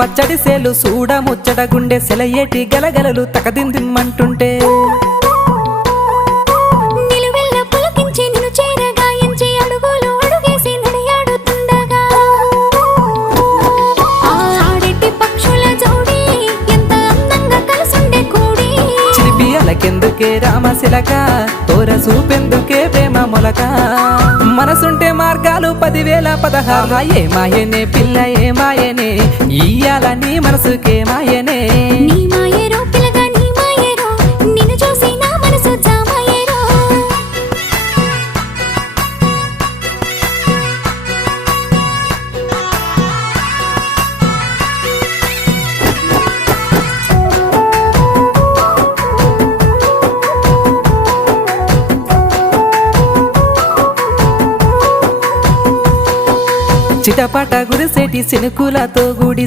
పచ్చడి సేలు సూడ ముచ్చట గుండె సెలయేటి గలగలలు తకదిందిమ్మంటుంటే నిలువెల్ల పులకించి నిన్ను చేరగాయించి అడుగులు అడుగేసి నడియాడుతుండగా ఆడెట్టి పక్షుల జోడి ఎంత అందంగా కలుసుండే కూడి చిలిపియలకెందుకే రామశిలక తోర చూపెందుకే ప్రేమ మొలక మనసుంటే మార్గాలు 10,016 ఏమాయనే పిల్ల ఏమాయనే ఇయ్యాల నీ మనసుకే మాయనే నీ మాయేరో పిల్లగా నీ మాయేరో నిన్ను చూసి నా మనసు జామాయేరో చిటపట గురిసేటి సినుకులతో గుడి